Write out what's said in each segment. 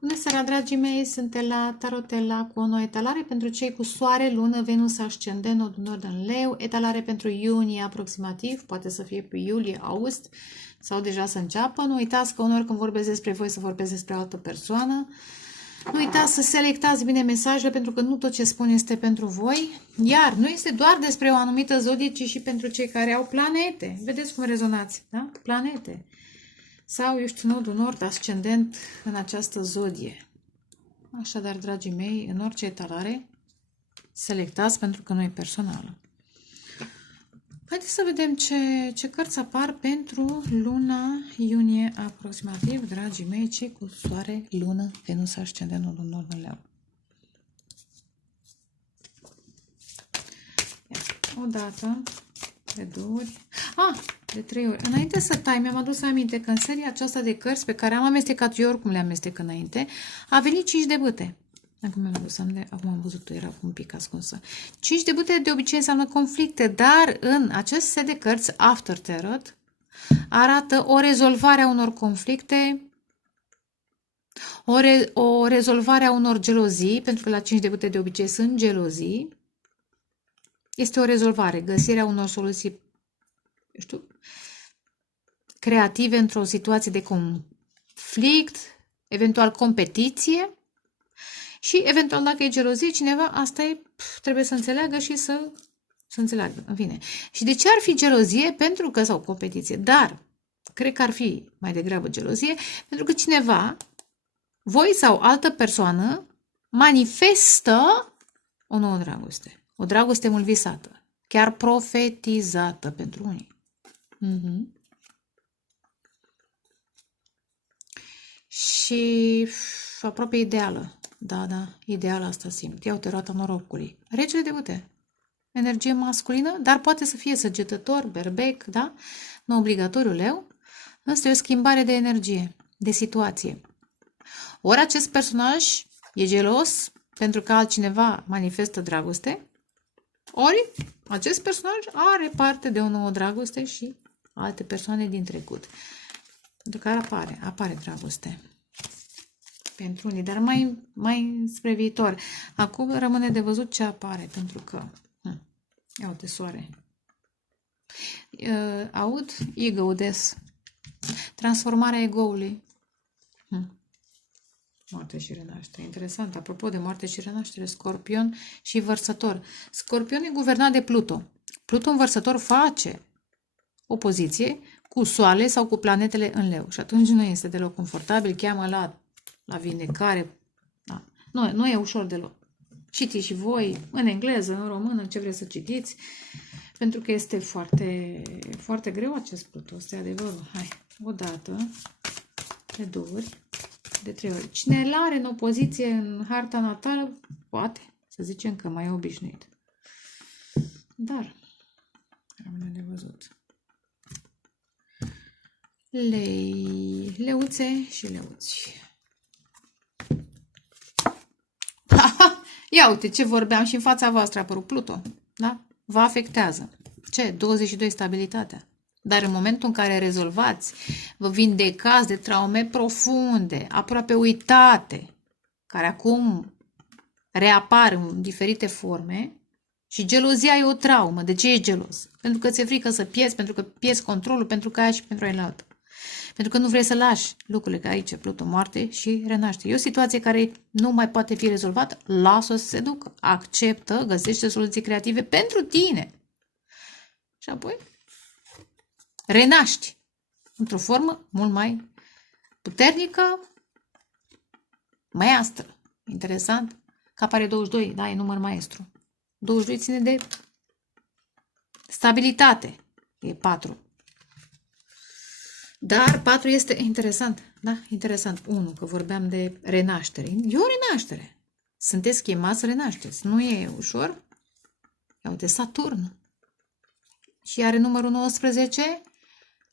Bună seara, dragii mei! Sunt la Tarotella cu o nouă etalare pentru cei cu soare, lună, Venus, ascendent, nodul nord în leu, etalare pentru iunie aproximativ, poate să fie pe iulie, august sau deja să înceapă. Nu uitați că uneori când vorbesc despre voi să vorbesc despre altă persoană. Nu uitați să selectați bine mesajele pentru că nu tot ce spun este pentru voi. Iar nu este doar despre o anumită zodie, ci și pentru cei care au planete. Vedeți cum rezonați, da? Planete. Sau, eu știu, nodul nord, ascendent în această zodie. Așadar, dragii mei, în orice etalare, selectați pentru că nu e personală. Haideți să vedem ce cărți apar pentru luna iunie aproximativ, dragii mei, cei cu soare, lună, Venus, ascendent, nodul nord în leu. O dată, de 2 ori, de 3 ori. Înainte să tai, mi-am adus aminte că în seria aceasta de cărți pe care am amestecat eu, oricum le amestec înainte, a venit 5 de bâte. Acum am văzut, era un pic ascunsă. 5 de bâte de obicei înseamnă conflicte, dar în acest set de cărți, After Tarot, arată o rezolvare a unor conflicte, o rezolvare a unor gelozii, pentru că la 5 de bâte de obicei sunt gelozii. Este o rezolvare, găsirea unor soluții, creative într-o situație de conflict, eventual competiție și eventual dacă e gelozie cineva, asta e, trebuie să înțeleagă și să înțeleagă, în fine. Și de ce ar fi gelozie? Pentru că, sau competiție, dar cred că ar fi mai degrabă gelozie, pentru că cineva, voi sau altă persoană, manifestă o nouă dragoste. O dragoste mult visată, chiar profetizată pentru unii. Și aproape ideală. Da, ideală asta simt. Iau roata norocului. Regele de bâte. Energie masculină, dar poate să fie săgetător, berbec, da? Nu obligatoriu leu. Asta e o schimbare de energie, de situație. Ori acest personaj e gelos pentru că altcineva manifestă dragoste, ori acest personaj are parte de o nouă dragoste și alte persoane din trecut. Pentru că apare dragoste pentru unii, dar mai spre viitor. Acum rămâne de văzut ce apare, pentru că ia uite, soare. Aud ego des. Transformarea egoului. Moarte și renaștere. Interesant. Apropo de moarte și renaștere, Scorpion și Vărsător. Scorpion e guvernat de Pluto. Pluto în Vărsător face opoziție cu soare sau cu planetele în leu. Și atunci nu este deloc confortabil. Cheamă la vindecare. Da. Nu e ușor deloc. Citiți și voi în engleză, în română, ce vreți să citiți. Pentru că este foarte, foarte greu acest Pluto. Asta e adevărul. Hai, o dată, de 2 ori, de 3 ori. Cine îl are în opoziție în harta natală, poate să zicem că mai e obișnuit. Dar rămâne de văzut. Leuțe și leuți. Ia uite ce vorbeam și în fața voastră a apărut Pluto. Da? Vă afectează. Ce? 22 stabilitatea. Dar în momentul în care rezolvați, vă vindecați de traume profunde, aproape uitate, care acum reapar în diferite forme, și gelozia e o traumă. De ce ești gelos? Pentru că ți-e frică să pierzi, pentru că pierzi controlul, pentru că aia și pentru aia altă. Pentru că nu vrei să lași lucrurile, că aici Pluto, moarte și renaște. E o situație care nu mai poate fi rezolvată, lasă-o să se ducă. Acceptă, găsește soluții creative pentru tine. Și apoi renaști într-o formă mult mai puternică, mai astră. Interesant că apare 22, da, e număr maestru. 22 ține de stabilitate. E 4. Dar 4 este interesant, da? Interesant. 1, că vorbeam de renaștere. E o renaștere. Sunteți chemați să renașteți. Nu e ușor. Ia uite, Saturn. Și are numărul 19,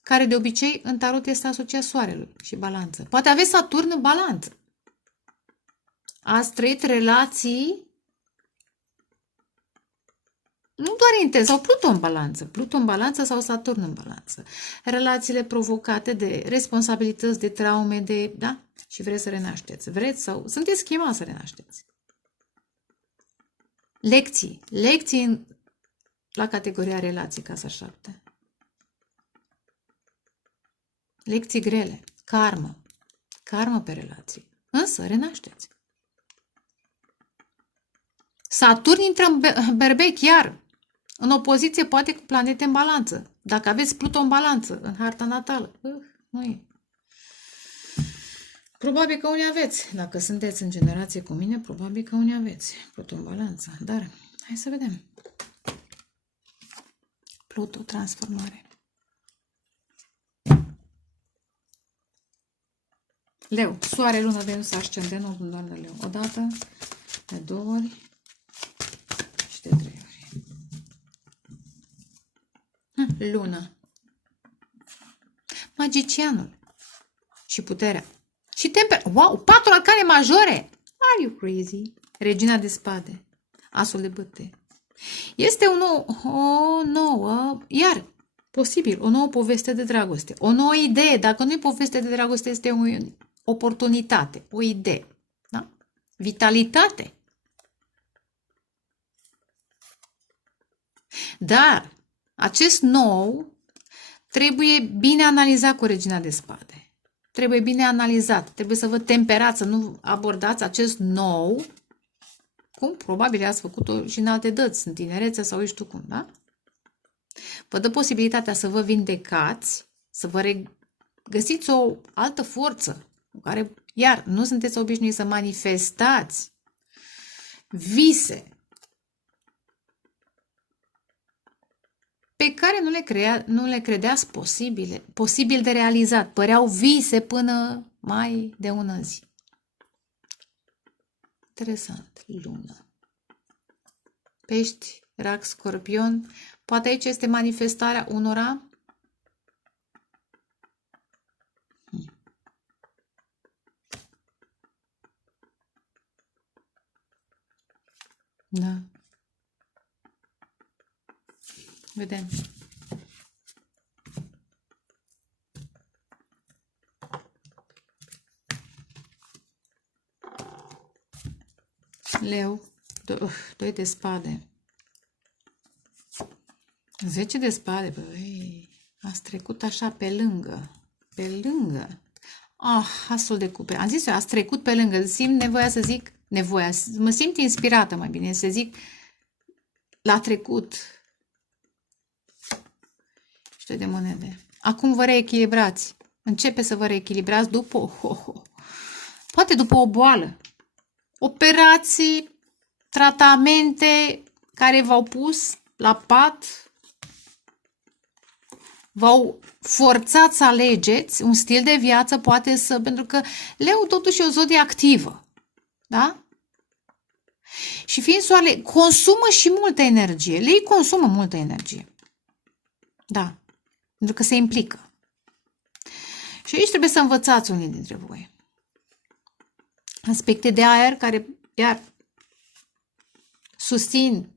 care de obicei în tarot este asociat soarelui și balanță. Poate aveți Saturn în balanță. Ați trăit relații Nu doar intens, sau Pluton în balanță. Pluton în balanță sau Saturn în balanță. Relațiile provocate de responsabilități, de traume, de... Da? Și vreți să renașteți. Vreți sau... Sunteți chemați să renașteți. Lecții. Lecții la categoria relații, casa 7. Lecții grele. Karmă. Karmă pe relații. Însă, renașteți. Saturn intră în berbec iar. În opoziție poate cu planete în balanță. Dacă aveți Pluton în balanță în harta natală. Nu e. Probabil că unii aveți. Dacă sunteți în generație cu mine, probabil că unii aveți Pluton în balanță. Dar, hai să vedem. Pluto, transformare. Leu, soare, lună, Venus, ascendent, nodul nord de Leu. O dată, de 2 ori și de 3 ori. Luna. Magicianul. Și puterea. Și Wow, 4 arcane majore! Are you crazy? Regina de spade. Asul de bâte. Este o nouă, iar, posibil, o nouă poveste de dragoste. O nouă idee. Dacă nu e poveste de dragoste, este o oportunitate, o idee. Da? Vitalitate. Dar acest nou trebuie bine analizat cu Regina de spade. Trebuie bine analizat. Trebuie să vă temperați, să nu abordați acest nou cum probabil ați făcut-o și în alte dăți, în tinerețe sau știu cum, da? Vă dă posibilitatea să vă vindecați, să vă găsiți o altă forță cu care, iar, nu sunteți obișnuiți să manifestați vise pe care nu le credeați posibil de realizat. Păreau vise până mai de ună zi. Interesant. Lună. Pești, rac, scorpion. Poate aici este manifestarea unora. Da. Vedem. Leu, 2 de spade. 10 de spade, băi, ați trecut așa pe lângă. Pe lângă. Asul de cupe. Am zis eu, ați trecut pe lângă. Simt nevoia să zic, mă simt inspirată, mai bine, să zic, la trecut. Și 2 de monede. Acum vă reechilibrați. Începe să vă reechilibrați poate după o boală. Operații, tratamente care v-au pus la pat, v-au forțat să alegeți un stil de viață, poate să, pentru că Leu totuși e o zodie activă, da? Și fiind soarele, consumă și multă energie. Lei consumă multă energie. Da, pentru că se implică. Și aici trebuie să învățați unii dintre voi. Aspecte de aer care, iar, susțin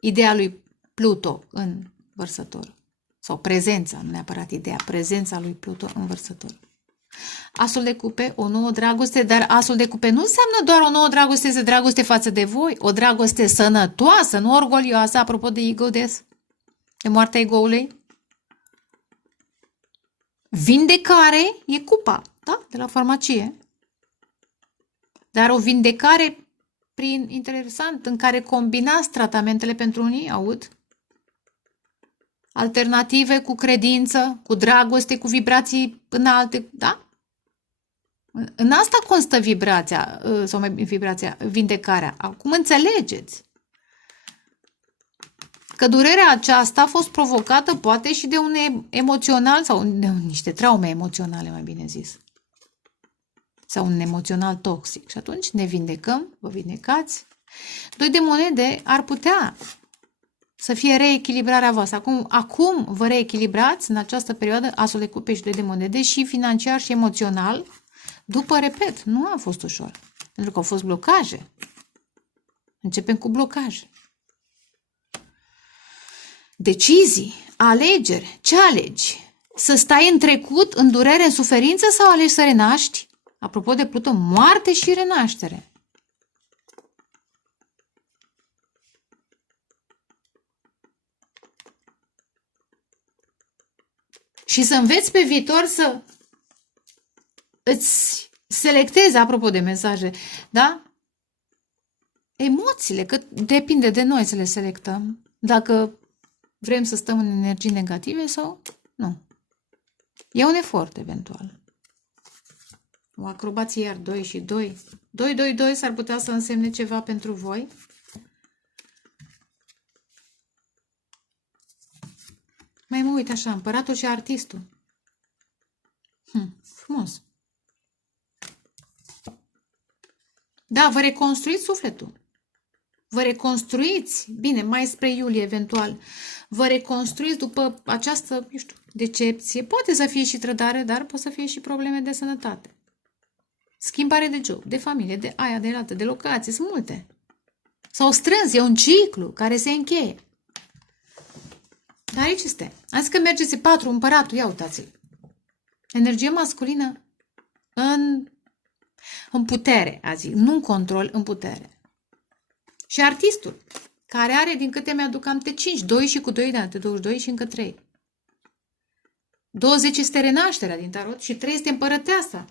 ideea lui Pluto în Vărsător. Sau prezența, nu neapărat ideea, prezența lui Pluto în Vărsător. Asul de cupe, o nouă dragoste, dar asul de cupe nu înseamnă doar o nouă dragoste, de dragoste față de voi, o dragoste sănătoasă, nu orgolioasă, apropo de ego death, de moartea egoului. Vindecare e cupa, da? De la farmacie. Dar o vindecare interesant, în care combinați tratamentele pentru unii, aud, alternative cu credință, cu dragoste, cu vibrații înalte, da? În asta constă vibrația, sau mai vibrația, vindecarea. Acum înțelegeți că durerea aceasta a fost provocată poate și de un emoțional sau de niște traume emoționale, mai bine zis. Sau un emoțional toxic. Și atunci ne vindecăm, vă vindecați. 2 de monede ar putea să fie reechilibrarea voastră. Acum vă reechilibrați în această perioadă, asul de cupe și 2 de monede, și financiar și emoțional. După, repet, nu a fost ușor. Pentru că au fost blocaje. Începem cu blocaje. Decizii, alegeri. Ce alegi? Să stai în trecut, în durere, în suferință sau alegi să renaști? Apropo de Pluton, moarte și renaștere. Și să înveți pe viitor să îți selectezi, apropo de mesaje, da? Emoțiile, că depinde de noi să le selectăm. Dacă vrem să stăm în energii negative sau nu. E un efort, eventual. O acrobație iar 2 și 2. 2, 2, 2 s-ar putea să însemne ceva pentru voi. Mai mă uit așa, împăratul și artistul. Frumos. Da, vă reconstruiți sufletul. Vă reconstruiți, bine, mai spre iulie eventual, vă reconstruiți după această, nu știu, decepție. Poate să fie și trădare, dar poate să fie și probleme de sănătate. Schimbare de job, de familie, de aia, de altă, de locație, sunt multe. S-au strâns, e un ciclu care se încheie. Dar aici este. Azi că mergeți 4, împăratul, ia uitați-l. Energie masculină în putere, azi, nu în control, în putere. Și artistul, care are, din câte mi-aduc aminte, 5, 2 și cu 2 de ani, 22 și încă 3. 20 este renașterea din tarot și 3 este împărăteasa.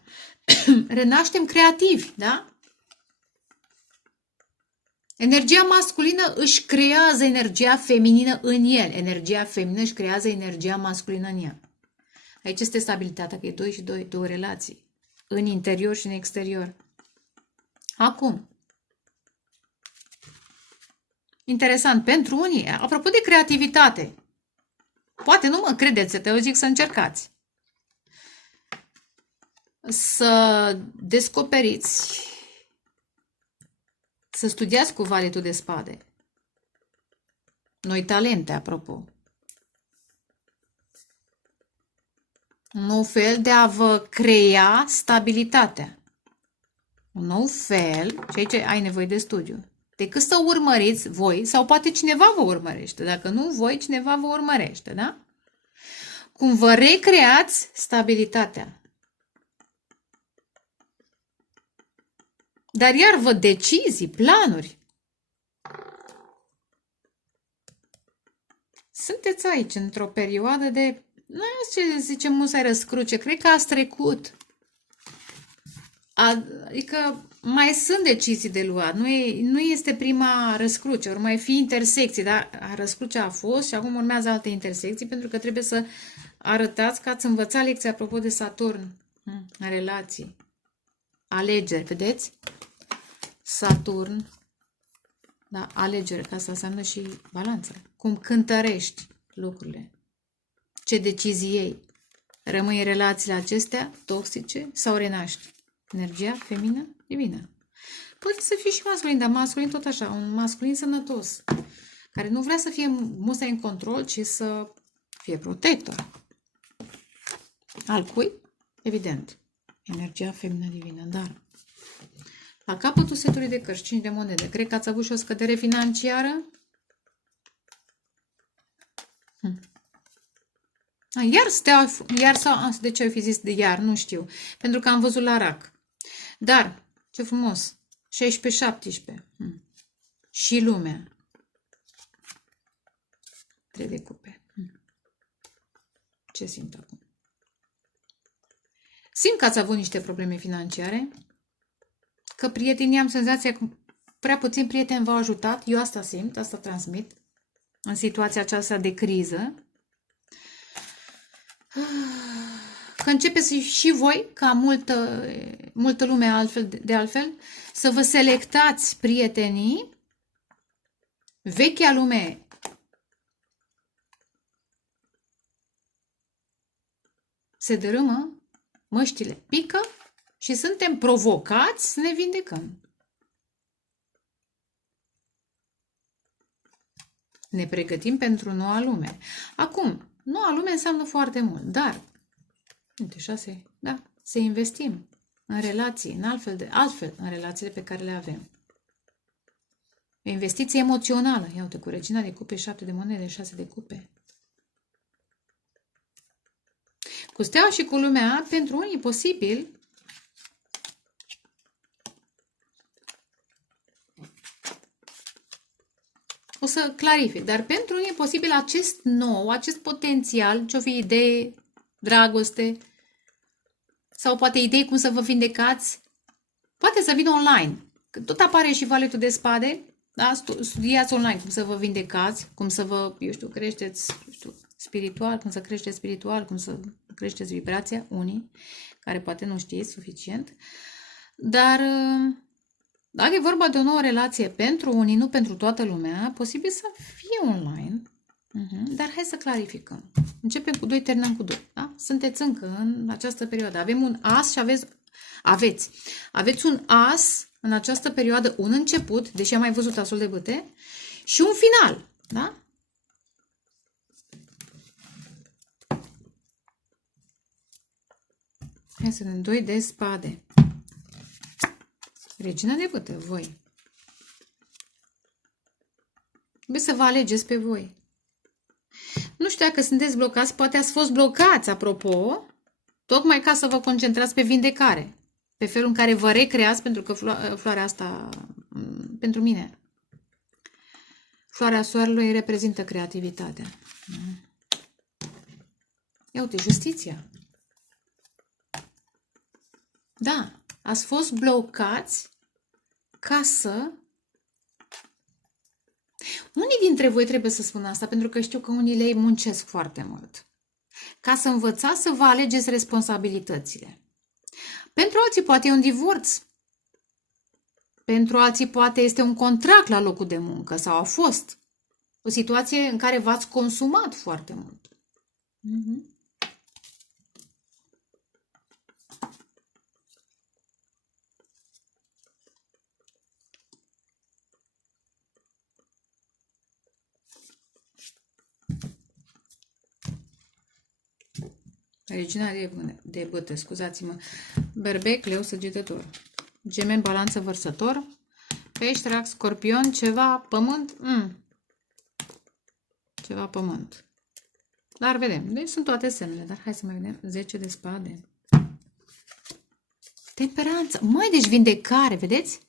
Renaștem creativi, da? Energia masculină își creează energia feminină în el. Energia feminină își creează energia masculină în ea. Aici este stabilitatea, că e 2 și 2, două relații. În interior și în exterior. Acum. Interesant, pentru unii, apropo de creativitate, poate nu mă credeți, te zic să încercați. Să descoperiți, să studiați cu Valetul de Spade. Noi talente, apropo. Un nou fel de a vă crea stabilitatea. Un nou fel, și aici ai nevoie de studiu, decât să urmăriți voi, sau poate cineva vă urmărește. Dacă nu voi, cineva vă urmărește, da? Cum vă recreați stabilitatea. Dar iar vă decizii, planuri. Sunteți aici într-o perioadă de, nu știu ce zicem, musai răscruce, cred că ați trecut. Adică mai sunt decizii de luat, nu este prima răscruce, ori mai fi intersecții, dar răscrucea a fost și acum urmează alte intersecții, pentru că trebuie să arătați că ați învățat lecția apropo de Saturn în relații. Alegeri, vedeți? Saturn, da, alegeri, că asta înseamnă și balanță. Cum cântărești lucrurile. Ce decizii iei? Rămâi în relațiile acestea toxice sau renaști? Energia feminină, divină. Poate să fie și masculin, dar masculin tot așa, un masculin sănătos, care nu vrea să fie musai în control, ci să fie protector. Al cui? Evident. Energia feminină divină, dar la capătul setului de cărți, 5 de monede, cred că ați avut și o scădere financiară? Iar sau, de ce ai fi zis de iar, nu știu, pentru că am văzut la rac. Dar, ce frumos, 16-17, și lumea, 3 de cupe. Ce simt acum? Simt că ați avut niște probleme financiare, că prietenii, am senzația că prea puțin prieteni v-au ajutat, eu asta simt, asta transmit, în situația aceasta de criză. Că începeți și voi, ca multă lume de altfel, să vă selectați prietenii. Vechea lume se dărâmă, măștile pică și suntem provocați să ne vindecăm. Ne pregătim pentru noua lume. Acum, noua lume înseamnă foarte mult, dar uite, 6, da, să investim în relații, în altfel în relațiile pe care le avem. E o investiție emoțională. Ia uite, cu regina de cupe, 7 de monede, 6 de cupe. Cu steaua și cu lumea, pentru unii posibil, o să clarific, dar pentru unii e posibil acest nou, acest potențial, ce-o fi idee, dragoste, sau poate idei cum să vă vindecați, poate să vină online. Că tot apare și valetul de spade, da? Studiați online cum să vă vindecați, cum să vă, creșteți, spiritual, cum să creșteți spiritual, cum să creșteți vibrația, unii, care poate nu știți suficient. Dar dacă e vorba de o nouă relație pentru unii, nu pentru toată lumea, posibil să fie online. Dar hai să clarificăm. Începem cu 2, terminăm cu 2. Da? Sunteți încă în această perioadă. Avem un as și aveți un as în această perioadă, un început, deși am mai văzut asul de bâte, și un final. Da? Hai să vedem. 2 de spade. Regina de bâte, voi. Trebuie să vă alegeți pe voi. Nu știu dacă sunteți blocați, poate ați fost blocați, apropo, tocmai ca să vă concentrați pe vindecare. Pe felul în care vă recreați, pentru că floarea asta, pentru mine, floarea soarelui reprezintă creativitatea. Ia uite, justiția. Da, ați fost blocați ca să... Unii dintre voi trebuie să spun asta, pentru că știu că unii lei muncesc foarte mult. Ca să învățați să vă alegeți responsabilitățile. Pentru alții poate e un divorț. Pentru alții poate este un contract la locul de muncă sau a fost o situație în care v-ați consumat foarte mult. Regina de bâte, scuzați-mă. Berbec, leu, săgetător. Gemen, balanță, vărsător. Pești, rac, scorpion, ceva, pământ. Ceva pământ. Dar vedem. Deci sunt toate semnele. Dar hai să mai vedem. 10 de spade. Temperanță. Măi, deci vindecare, vedeți?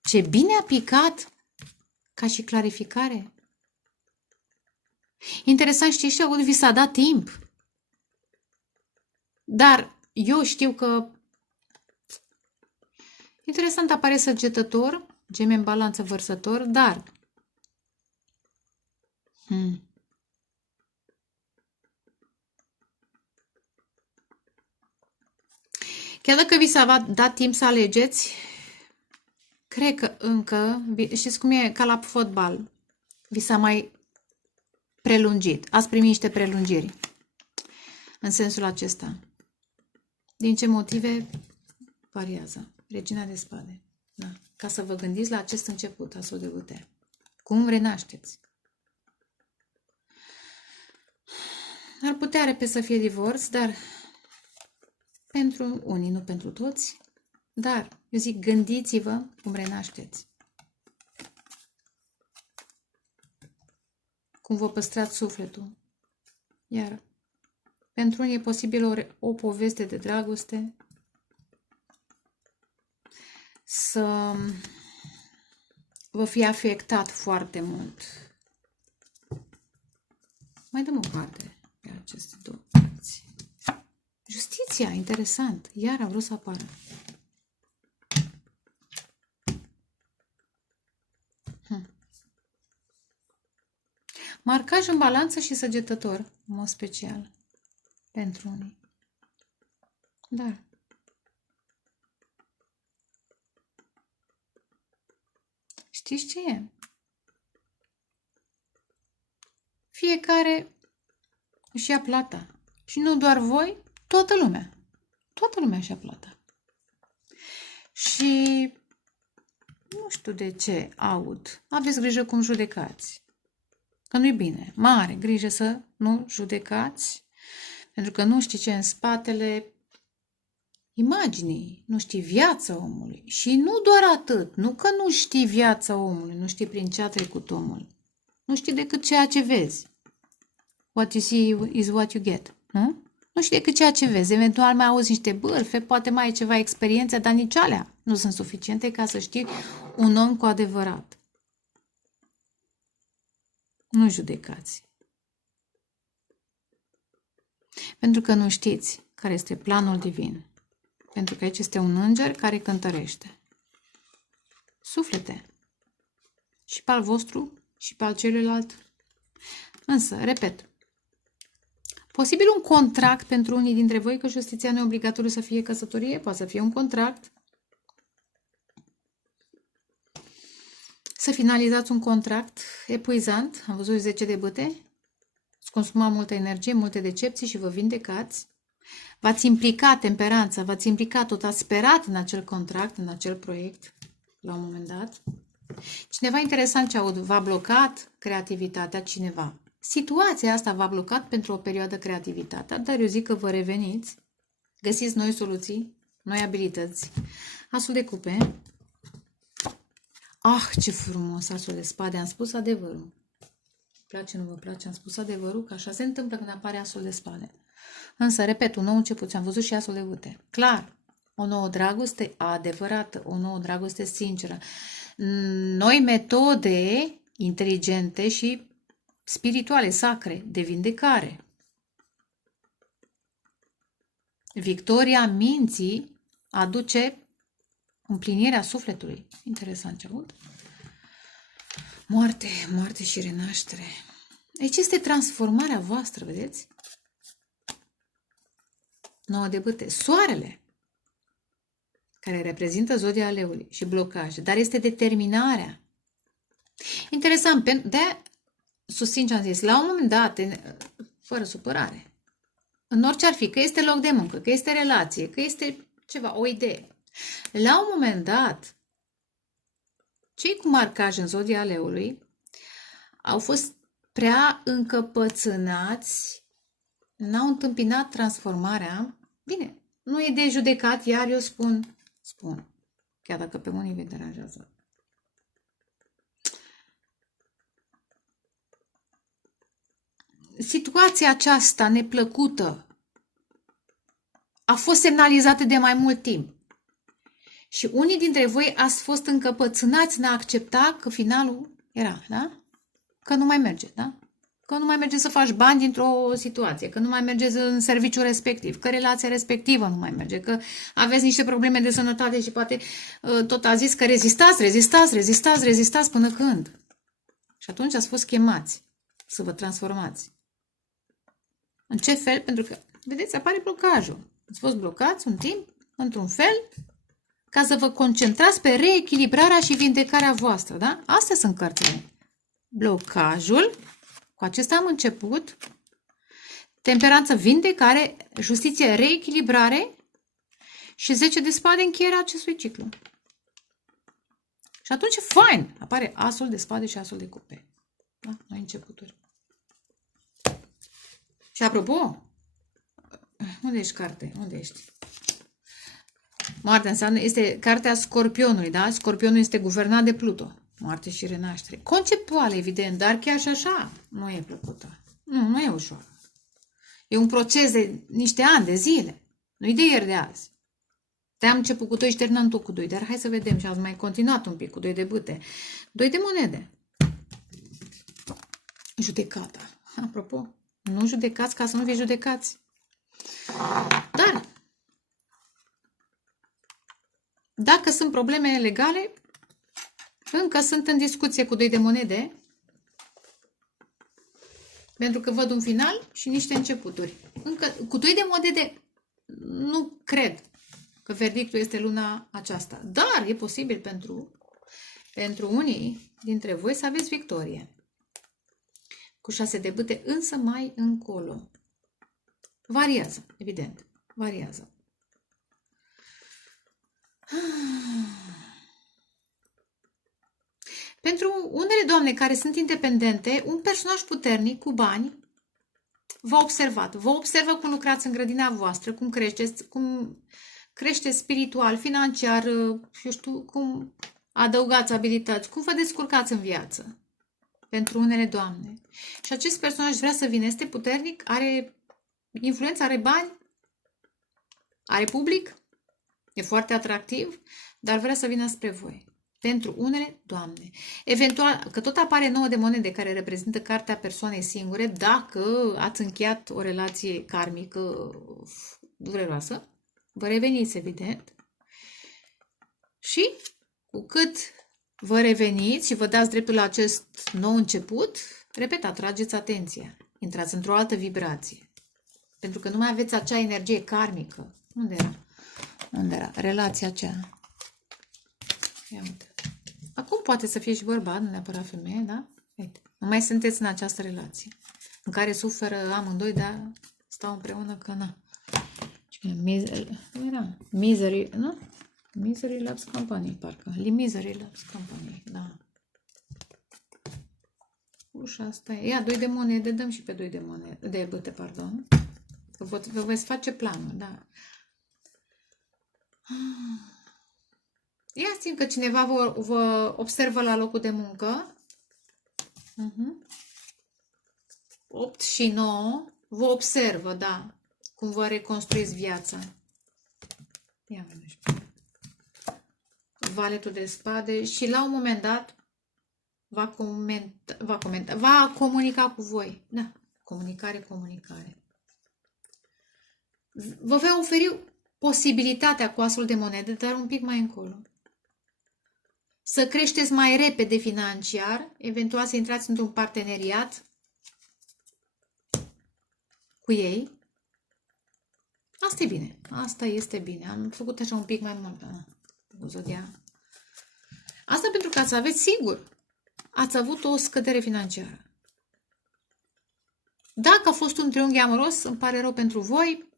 Ce bine a picat ca și clarificare. Interesant, știi, și vi s-a dat timp. Dar eu știu că interesant apare săgetător, gemen, balanță, vărsător, dar chiar dacă vi s-a dat timp să alegeți, cred că încă, știți cum e, ca la fotbal, vi s-a mai prelungit. Ați primit niște prelungiri în sensul acesta. Din ce motive? Variază. Regina de spade. Da. Ca să vă gândiți la acest început, asul de bâte. Cum renașteți? Ar putea repede să fie divorț, dar pentru unii, nu pentru toți. Dar, eu zic, gândiți-vă cum renașteți. Cum vă păstrați sufletul. Iar pentru unii e posibil o poveste de dragoste să vă fie afectat foarte mult. Mai dăm o parte pe aceste două părți. Justiția, interesant. Iar a vrut să apară. Marcaj în balanță și săgetător, în mod special, pentru unii. Dar știți ce e? Fiecare își ia plata. Și nu doar voi, toată lumea. Toată lumea își ia plata. Și nu știu de ce aud. Aveți grijă cum judecați. Că nu-i bine. Mare grijă să nu judecați. Pentru că nu știi ce în spatele. imaginii, nu știi viața omului. Și nu doar atât, nu că nu știi viața omului, nu știi prin ce a trecut omul. Nu știi decât ceea ce vezi. What you see is what you get. Nu? Nu știi decât ceea ce vezi. Eventual mai auzi niște bârfe, poate mai ai ceva experiență, dar nici alea nu sunt suficiente ca să știi un om cu adevărat. Nu judecați. Pentru că nu știți care este planul divin. Pentru că aici este un înger care cântărește. Suflete. Și pe al vostru și pe al celuilalt. Însă, repet, posibil un contract pentru unii dintre voi, că justiția nu e obligatoriu să fie căsătorie, poate să fie un contract. Să finalizați un contract epuizant, am văzut 10 de bâte, îți consuma multă energie, multe decepții și vă vindecați. V-ați implicat temperanța, v-ați implicat tot, ați sperat în acel contract, în acel proiect, la un moment dat. Cineva interesant ce aud, v-a blocat creativitatea cineva. Situația asta v-a blocat pentru o perioadă creativitatea, dar eu zic că vă reveniți, găsiți noi soluții, noi abilități. Asul de cupe. Ah, ce frumos asul de spade, am spus adevărul. Place, nu vă place, am spus adevărul, că așa se întâmplă când apare asul de spade. Însă, repet, un nou început, am văzut și asul de bâte. Clar, o nouă dragoste adevărată, o nouă dragoste sinceră. Noi metode inteligente și spirituale, sacre, de vindecare. Victoria minții aduce împlinirea sufletului. Interesant ce aud. Moarte, moarte și renaștere. Aici este transformarea voastră, vedeți? 9 de bâte. Soarele, care reprezintă zodia leului și blocaje, dar este determinarea. Interesant, de susțin ce am zis, la un moment dat, fără supărare, în orice ar fi, că este loc de muncă, că este relație, că este ceva, o idee, la un moment dat, cei cu marcaj în zodia leului au fost prea încăpățânați, n-au întâmpinat transformarea. Bine, nu e de judecat, iar eu spun, chiar dacă pe unii vă deranjează. Situația aceasta neplăcută a fost semnalizată de mai mult timp. Și unii dintre voi ați fost încăpățânați în a accepta că finalul era, da? Că nu mai merge, da? Că nu mai merge să faci bani dintr-o situație, că nu mai mergeți în serviciul respectiv, că relația respectivă nu mai merge, că aveți niște probleme de sănătate și poate tot a zis că rezistați până când. Și atunci ați fost chemați să vă transformați. În ce fel? Pentru că, vedeți, apare blocajul. Ați fost blocați un timp, într-un fel, ca să vă concentrați pe reechilibrarea și vindecarea voastră, da? Astea sunt cărțile. Blocajul, cu acesta am început, temperanță, vindecare, justiție, reechilibrare și 10 de spade încheierea acestui ciclu. Și atunci, fain, apare asul de spade și asul de cupe. Da? Noi începuturi. Și apropo, unde ești carte? Unde ești? Moartea înseamnă, este cartea Scorpionului, da? Scorpionul este guvernat de Pluto. Moarte și renaștere. Conceptual, evident, dar chiar și așa nu e plăcută. Nu e ușor. E un proces de niște ani, de zile. Nu-i de ieri, de azi. Te-am început cu 2 și terminam tot cu 2, dar hai să vedem și ați mai continuat un pic cu 2 de bâte. 2 de monede. Judecata. Apropo, nu judecați ca să nu fiți judecați. Dar, dacă sunt probleme legale, încă sunt în discuție cu 2 de monede, pentru că văd un final și niște începuturi. Încă, cu 2 de monede nu cred că verdictul este luna aceasta, dar e posibil pentru unii dintre voi să aveți victorie. Cu 6 de bâte, însă mai încolo. Variază, evident, variază. Pentru unele doamne care sunt independente, un personaj puternic cu bani v-a observat. Vă observă cum lucrați în grădina voastră, cum creșteți, cum crește spiritual, financiar, eu știu, cum adăugați abilități, cum vă descurcați în viață. Pentru unele doamne. Și acest personaj vrea să vină, este puternic, are influență, are bani, are public, e foarte atractiv, dar vrea să vină spre voi. Pentru unele doamne. Eventual, că tot apare 9 de monede care reprezintă cartea persoanei singure, dacă ați încheiat o relație karmică dureroasă, vă reveniți, evident. Și cu cât vă reveniți și vă dați dreptul la acest nou început, repet, atrageți atenția. Intrați într-o altă vibrație. Pentru că nu mai aveți acea energie karmică. Unde era? Unde era? Relația aceea. Ia uite. Acum poate să fie și bărbat, nu neapărat femeie, da? Uite. Nu mai sunteți în această relație în care suferă amândoi, dar stau împreună că na. Misery, nu? Misery Loves Company, parcă. Misery Loves Company, da. Ușa asta e. Ia, 2 de monede, dăm și pe 2 de monede, de bâte, pardon. Vă veți face planul, da. Ia simt că cineva vă observă la locul de muncă. 8 și 9 vă observă, da. Cum vă reconstruiți viața. Ia vedem. Valetul de spade și la un moment dat va comunica cu voi. Da, comunicare. Vă va oferi posibilitatea cu asul de monede, dar un pic mai încolo. Să creșteți mai repede financiar, eventual să intrați într-un parteneriat cu ei. Asta e bine. Asta este bine. Am făcut așa un pic mai mult cu zodia. Asta pentru că ați avut o scădere financiară. Dacă a fost un triunghi amoros, îmi pare rău pentru voi.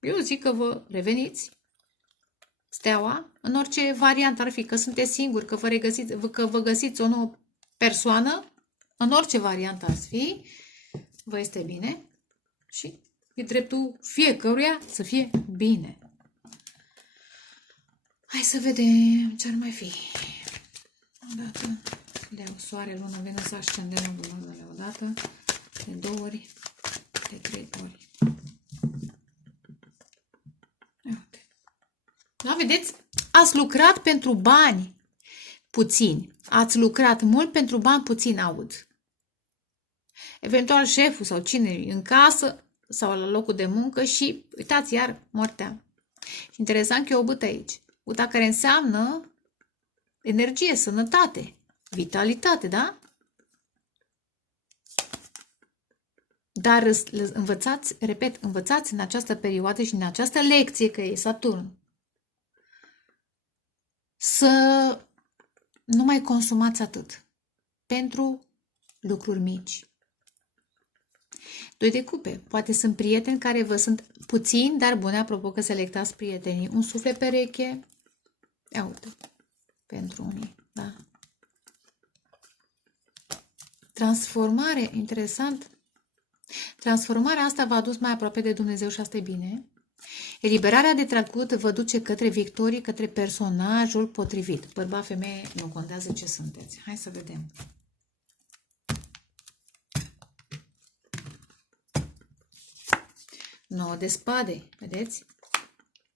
Eu zic că vă reveniți. Steaua, în orice variantă ar fi, că sunteți singuri, că vă găsiți o nouă persoană, în orice variantă ar fi, vă este bine și e dreptul fiecăruia să fie bine. Hai să vedem ce ar mai fi. Odată, Leu, Soare, Lună, Venus, Ascendentul, Lună, odată, de 2 ori, de 3 ori. Uite. Da, vedeți? Ați lucrat pentru bani puțini. Ați lucrat mult pentru bani puțini, aud. Eventual șeful sau cine în casă sau la locul de muncă și uitați iar moartea. Interesant că e o bâtă aici. Uita care înseamnă energie, sănătate, vitalitate, da? Dar învățați, repet, învățați în această perioadă și în această lecție, că e Saturn, să nu mai consumați atât pentru lucruri mici. 2 de cupe. Poate sunt prieteni care vă sunt puțini, dar bune, apropo că selectați prietenii. Un suflet pereche. Ia uite. Pentru unii, da. Transformare, interesant. Transformarea asta v-a adus mai aproape de Dumnezeu și asta e bine. Eliberarea de trecut vă duce către victorii, către personajul potrivit. Bărbat, femeie, nu contează ce sunteți. Hai să vedem. Nouă de spade, vedeți?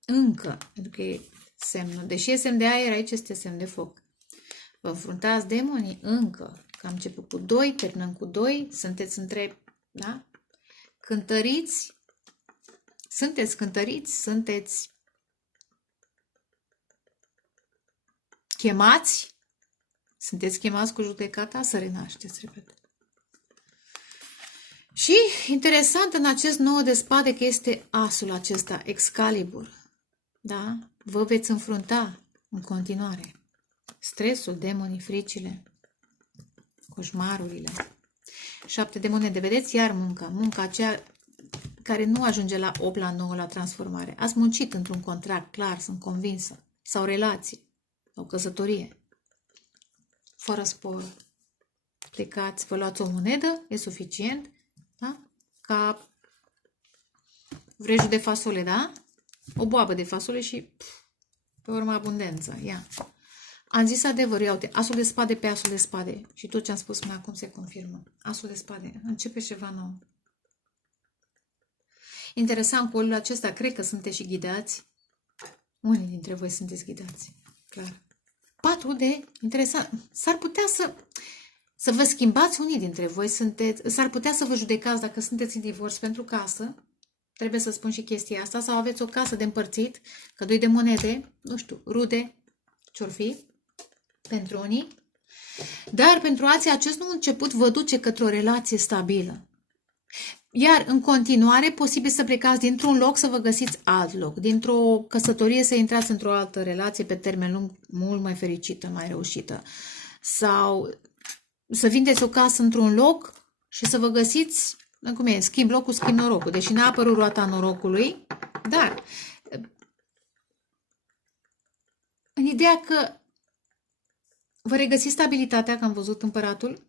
Încă, pentru că e semnul, deși e semn de aer, aici este semn de foc. Vă înfruntați demonii încă, că am început cu 2, terminăm cu 2, sunteți între, da? Cântăriți, sunteți chemați, sunteți chemați cu judecata să renașteți, repet. Și interesant în acest 9 de spade că este asul acesta, Excalibur. Da? Vă veți înfrunta în continuare. Stresul, demonii, fricile, coșmarurile. 7 de monede. Vedeți iar munca aceea care nu ajunge la 8, la 9, la transformare. Ați muncit într-un contract clar, sunt convinsă. Sau relație, sau căsătorie. Fără spor. Plecați, vă luați o monedă, e suficient. Da? Ca vrejul de fasole, da? o boabă de fasole și pe urmă abundență. Ia. Am zis adevărul, ia uite, asul de spade pe asul de spade. Și tot ce am spus până acum se confirmă. Asul de spade. Începe ceva nou. Interesant, cu olul acesta, cred că sunteți și ghidați. Unii dintre voi sunteți ghidați. Clar. 4D, interesant. S-ar putea să vă schimbați unii dintre voi. S-ar putea să vă judecați dacă sunteți în divorț pentru casă. Trebuie să spun și chestia asta. Sau aveți o casă de împărțit, că 2 de monede, nu știu, rude, ce-or fi, pentru unii. Dar pentru alții acest nou început vă duce către o relație stabilă. Iar în continuare, posibil să plecați dintr-un loc să vă găsiți alt loc. Dintr-o căsătorie să intrați într-o altă relație pe termen lung, mult mai fericită, mai reușită. Sau să vindeți o casă într-un loc și să vă găsiți, cum e, schimb locul, schimb norocul. Deși n-a apărut roata norocului, dar în ideea că vă regăsiți stabilitatea, că am văzut împăratul.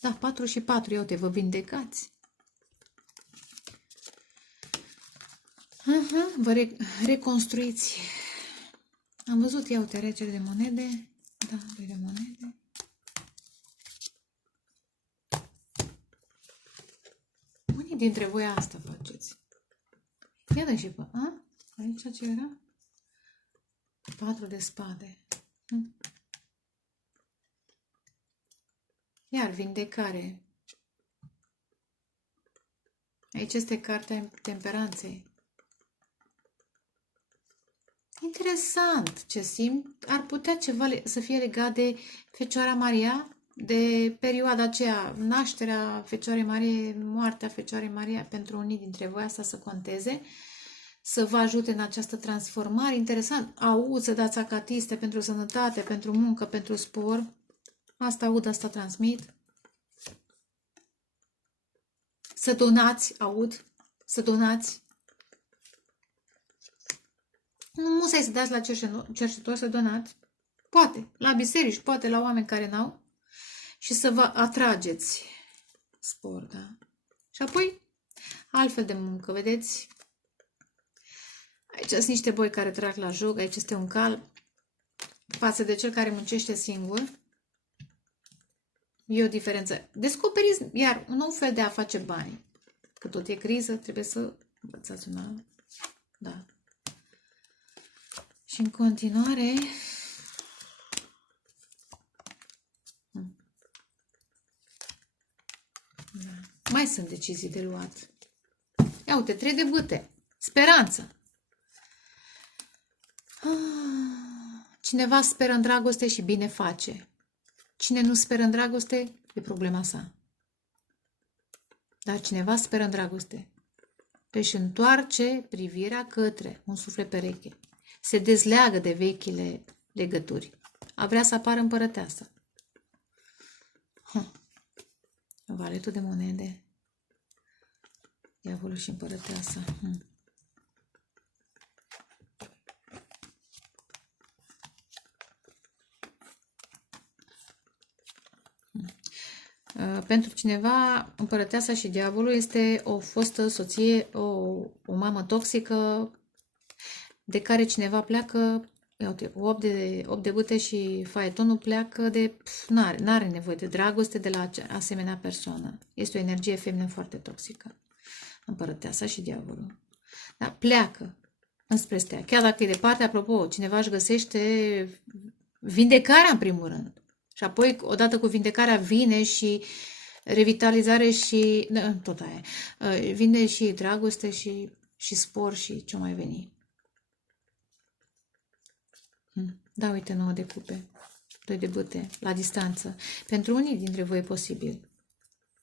Da, 4 și 4, ia uite, vă vindecați. Vă reconstruiți. Am văzut, ia uite, regele de monede. Da, 2 de monede. Unii dintre voi asta faceți. Ia dă și pe, aici ce era? 4 de spade. Iar vindecare. Aici este cartea temperanței. Interesant ce simt. Ar putea ceva să fie legat de Fecioara Maria, de perioada aceea, nașterea Fecioarei Marie, moartea Fecioarei Maria, pentru unii dintre voi asta să conteze, să vă ajute în această transformare. Interesant. Aud să dați acatiste pentru sănătate, pentru muncă, pentru spor. Asta aud, asta transmit. Să donați, aud, să donați. Nu musai să dați la cerșetori, să donați. Poate, la biserici, poate la oameni care n-au. Și să vă atrageți spor, da? Și apoi, altfel de muncă, vedeți? Aici sunt niște boi care trag la joc, aici este un cal față de cel care muncește singur. E o diferență. Descoperiți, iar, un nou fel de a face bani. Că tot e criză, trebuie să învățați un alt. Da. Și în continuare... Da. Mai sunt decizii de luat. Ia uite, 3 de bâte. Speranță. Cineva speră în dragoste și bine face. Cine nu speră în dragoste, e problema sa. Dar cineva speră în dragoste. Își întoarce privirea către un suflet pereche. Se dezleagă de vechile legături. A vrea să apară împărăteasă. Valetul de monede. Diavolul și împărăteasă. Pentru cineva, împărăteasa și diavolul este o fostă soție, o mamă toxică, de care cineva pleacă, uite, 8 de bâte și faetonul pleacă de... N-are nevoie de dragoste de la asemenea persoană. Este o energie feminină foarte toxică. Împărăteasa și diavolul. Da, pleacă înspre stea. Chiar dacă e departe, apropo, cineva își găsește vindecarea în primul rând. Și apoi, odată cu vindecarea, vine și revitalizare și... tot aia. Vine și dragoste și spor și ce mai veni. Da, uite, 9 de cupe. 2 de bâte, la distanță. Pentru unii dintre voi e posibil.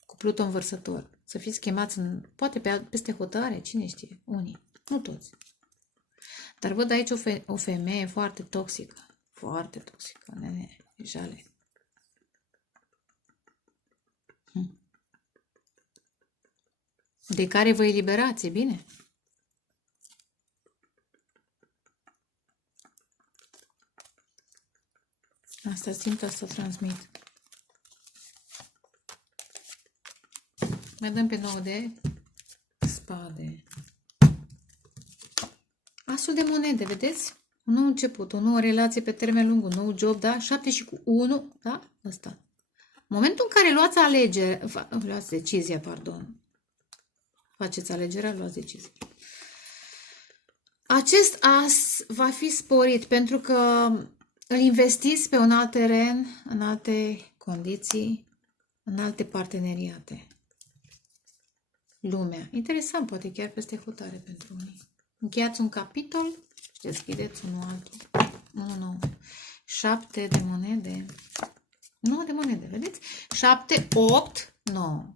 Cu Pluton vărsător. Să fiți chemați poate peste hotare, cine știe. Unii. Nu toți. Dar văd aici o femeie foarte toxică. Foarte toxică, nene. Jale. De care vă eliberați, e bine? Asta simt, asta transmit. Mai dăm pe 9 de spade. Asul de monede, vedeți? Un nou început, o nouă relație pe termen lung, un nou job, da? 7 și cu 1, da? Ăsta. Momentul în care luați decizia, pardon. Faceți alegerea, luați decizia. Acest as va fi sporit pentru că îl investiți pe un alt teren, în alte condiții, în alte parteneriate. Lumea. Interesant, poate chiar peste hotare pentru unii. Încheiați un capitol și deschideți unul altul. 1 nou. 7 de monede. 9 de monede, vedeți? 7, 8, 9.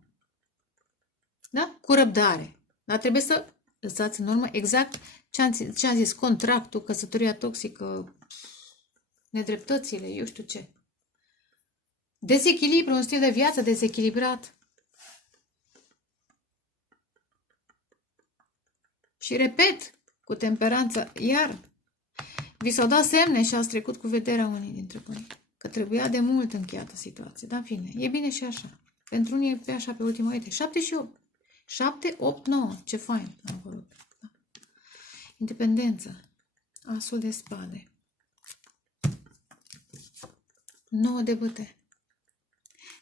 Da? Cu răbdare. Dar trebuie să lăsați în urmă exact ce am zis. Contractul, căsătoria toxică, nedreptățile, eu știu ce. Dezechilibru, un stil de viață dezechilibrat. Și repet, cu temperanță, iar vi s-au dat semne și ați trecut cu vederea unii dintre voi. Că trebuia de mult încheiată situație. Dar bine, e bine și așa. Pentru unii e pe așa pe ultima, uite, 7 și 8. 7, 8, 9. Ce fain am apărut. Da. Independență. Asul de spade. 9 de bâte.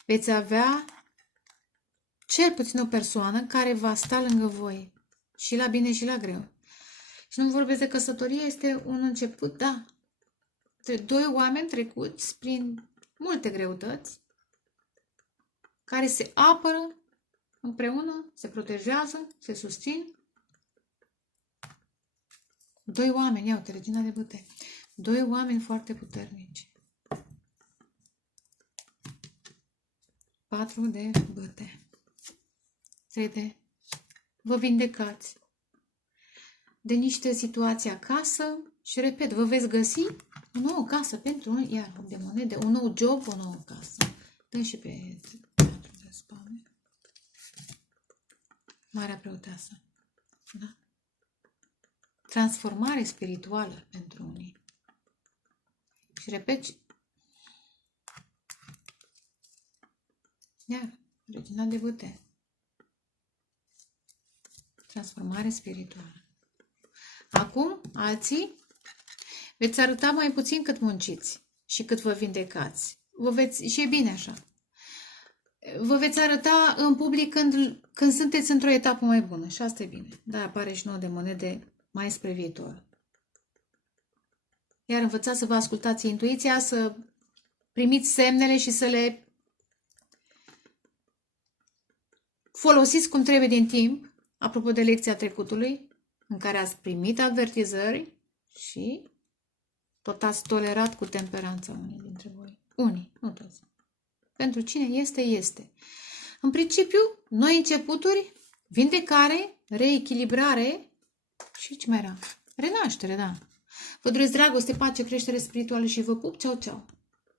Veți avea cel puțin o persoană care va sta lângă voi. Și la bine și la greu. Și nu vorbesc de căsătorie, este un început, da. Doi oameni trecuți prin multe greutăți, care se apără împreună, se protejează, se susțin. Doi oameni, iau, regina de bâte. Doi oameni foarte puternici. 4 de bâte. 3 de... Vă vindecați de niște situații acasă și, repet, vă veți găsi o nouă casă pentru un, iar de monede, un nou job, o nouă casă. Dăm și pe 4 de spade. Marea Preoteasă. Da? Transformare spirituală pentru unii. Și repet, iar regina de bâte. Transformare spirituală. Acum, alții, veți arăta mai puțin cât munciți și cât vă vindecați. Și e bine așa. Vă veți arăta în public când sunteți într-o etapă mai bună. Și asta e bine. Da, apare și 9 de monede mai spre viitor. Iar învățați să vă ascultați intuiția, să primiți semnele și să le folosiți cum trebuie din timp. Apropo de lecția trecutului, în care ați primit avertizări și tot ați tolerat cu temperanța unii dintre voi. Unii, nu toți. Pentru cine este, este. În principiu, noi începuturi, vindecare, reechilibrare și ce mai era? Renaștere, da. Vă doresc dragoste, pace, creștere spirituală și vă pup. Ceau, ceau!